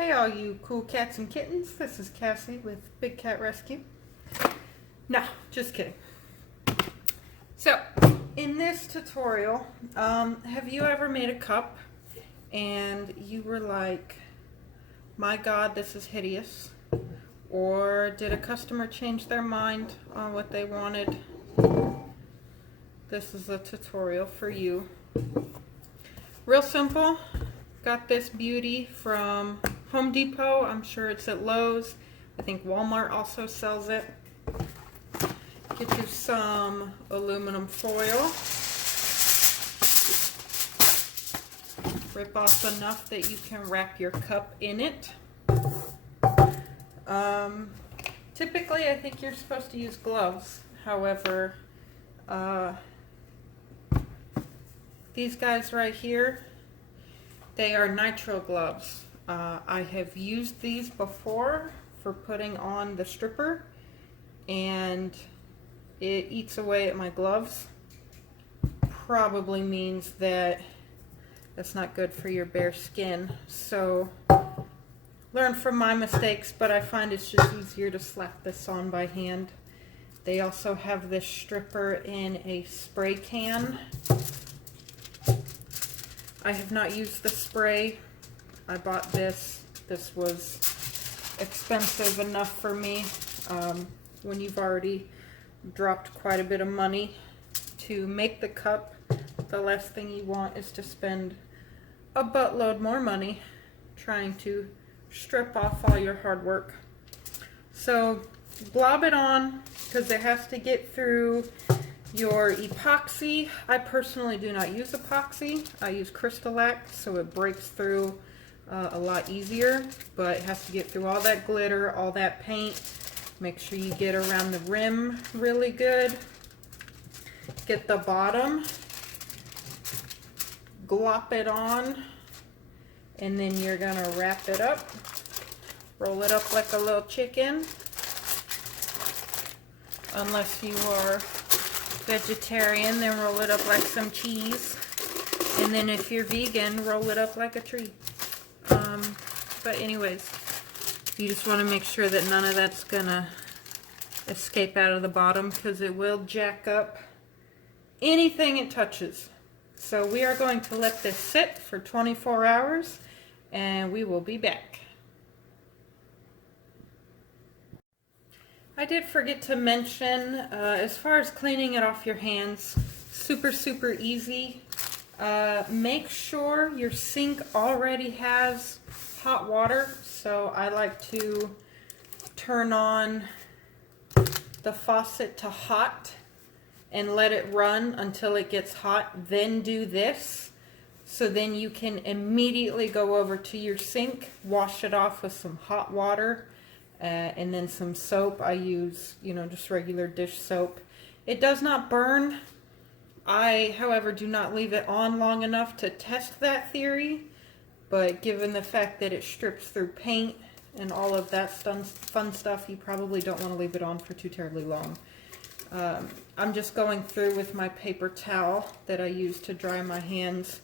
Hey all you cool cats and kittens, this is Cassie with Big Cat Rescue. No, just kidding. So, in this tutorial, have you ever made a cup and you were like, my god, this is hideous? Or did a customer change their mind on what they wanted? This is a tutorial for you. Real simple. Got this beauty from Home Depot. I'm sure it's at Lowe's. I think Walmart also sells it. Get you some aluminum foil. Rip off enough that you can wrap your cup in it. Typically, I think you're supposed to use gloves. However, these guys right here, they are nitrile gloves. I have used these before for putting on the stripper, and it eats away at my gloves. Probably means that that's not good for your bare skin. So learn from my mistakes, but I find it's just easier to slap this on by hand. They also have this stripper in a spray can. I have not used the spray. I bought this. This was expensive enough for me. When you've already dropped quite a bit of money to make the cup, the last thing you want is to spend a buttload more money trying to strip off all your hard work. So blob it on because it has to get through your epoxy. I personally do not use epoxy. I use Crystalac, so it breaks through a lot easier, but it has to get through all that glitter, all that paint. Make sure you get around the rim really good. Get the bottom, glop it on, and then you're gonna wrap it up. Roll it up like a little chicken. Unless you are vegetarian, then roll it up like some cheese. And then if you're vegan, roll it up like a tree. But anyways, you just want to make sure that none of that's gonna escape out of the bottom, because it will jack up anything it touches. So we are going to let this sit for 24 hours and we will be back. I did forget to mention, as far as cleaning it off your hands, super easy. Make sure your sink already has hot water. So I like to turn on the faucet to hot and let it run until it gets hot. Then do this. So then you can immediately go over to your sink, wash it off with some hot water. And then some soap. I use, just regular dish soap. It does not burn. I, however, do not leave it on long enough to test that theory. But given the fact that it strips through paint and all of that fun stuff, you probably don't want to leave it on for too terribly long. I'm just going through with my paper towel that I use to dry my hands,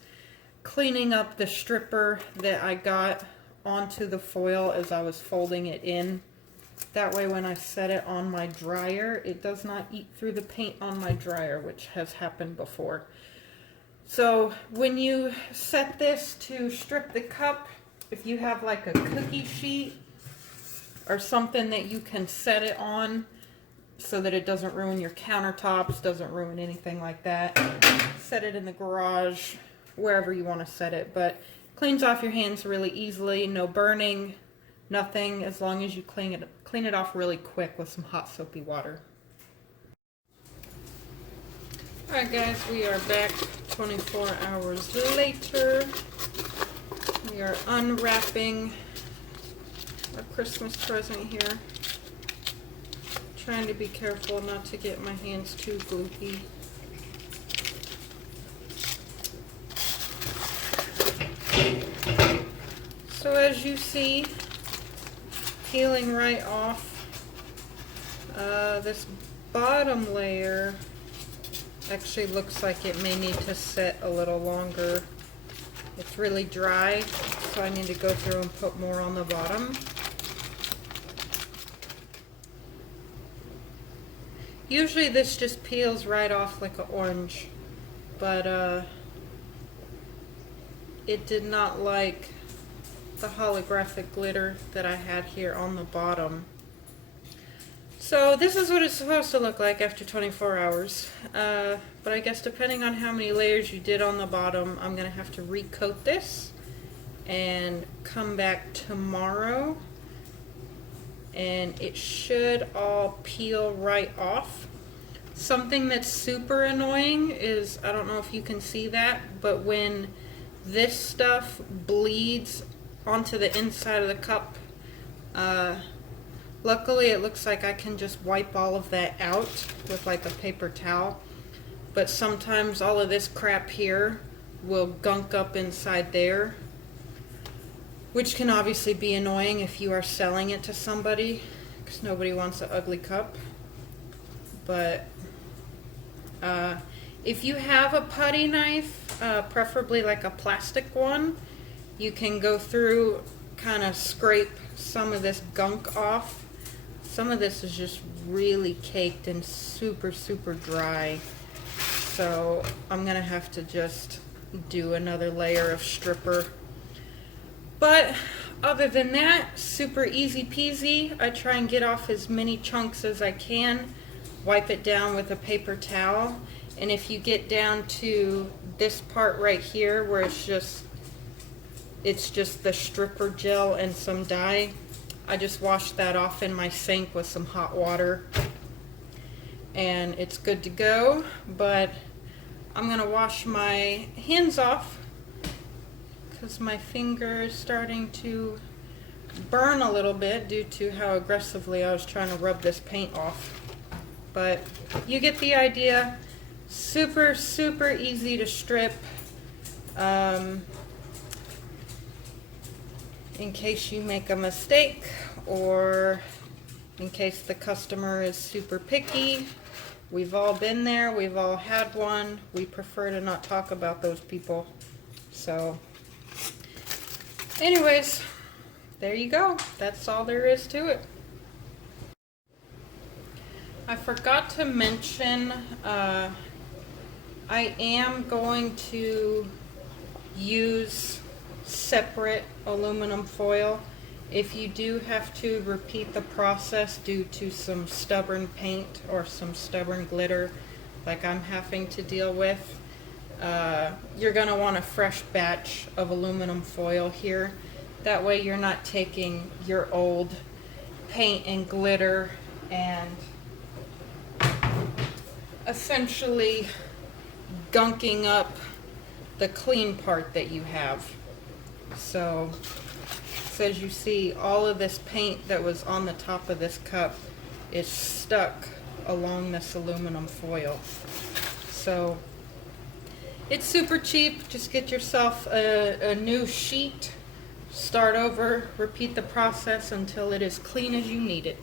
cleaning up the stripper that I got onto the foil as I was folding it in. That way when I set it on my dryer, it does not eat through the paint on my dryer, which has happened before. So when you set this to strip the cup, if you have like a cookie sheet or something that you can set it on so that it doesn't ruin your countertops, doesn't ruin anything like that, set it in the garage, wherever you want to set it. But cleans off your hands really easily, no burning, nothing, as long as you clean it off really quick with some hot soapy water. Alright guys, we are back 24 hours later. We are unwrapping our Christmas present here. Trying to be careful not to get my hands too gloopy. So as you see, peeling right off, this bottom layer actually looks like it may need to set a little longer. It's really dry, so I need to go through and put more on the bottom. Usually this just peels right off like an orange, but it did not like the holographic glitter that I had here on the bottom. So this is what it's supposed to look like after 24 hours. But I guess depending on how many layers you did on the bottom, I'm going to have to recoat this and come back tomorrow. And it should all peel right off. Something that's super annoying is, I don't know if you can see that, but when this stuff bleeds onto the inside of the cup, luckily it looks like I can just wipe all of that out with like a paper towel, but sometimes all of this crap here will gunk up inside there, which can obviously be annoying if you are selling it to somebody, because nobody wants an ugly cup. But if you have a putty knife, preferably like a plastic one, you can go through, kind of scrape some of this gunk off. Some of this is just really caked and super, super dry. So I'm going to have to just do another layer of stripper. But other than that, super easy peasy. I try and get off as many chunks as I can, wipe it down with a paper towel, and if you get down to this part right here where it's just the stripper gel and some dye, I just wash that off in my sink with some hot water and it's good to go. But I'm gonna wash my hands off because my finger is starting to burn a little bit due to how aggressively I was trying to rub this paint off. But you get the idea. Super, super easy to strip. In case you make a mistake, or in case the customer is super picky. We've all been there, we've all had one. We prefer to not talk about those people. So anyways, there you go. That's all there is to it. I forgot to mention, I am going to use separate aluminum foil. If you do have to repeat the process due to some stubborn paint or some stubborn glitter like I'm having to deal with, you're going to want a fresh batch of aluminum foil here. That way you're not taking your old paint and glitter and essentially gunking up the clean part that you have. So as you see, all of this paint that was on the top of this cup is stuck along this aluminum foil. So it's super cheap. Just get yourself a new sheet, start over, repeat the process until it is clean as you need it.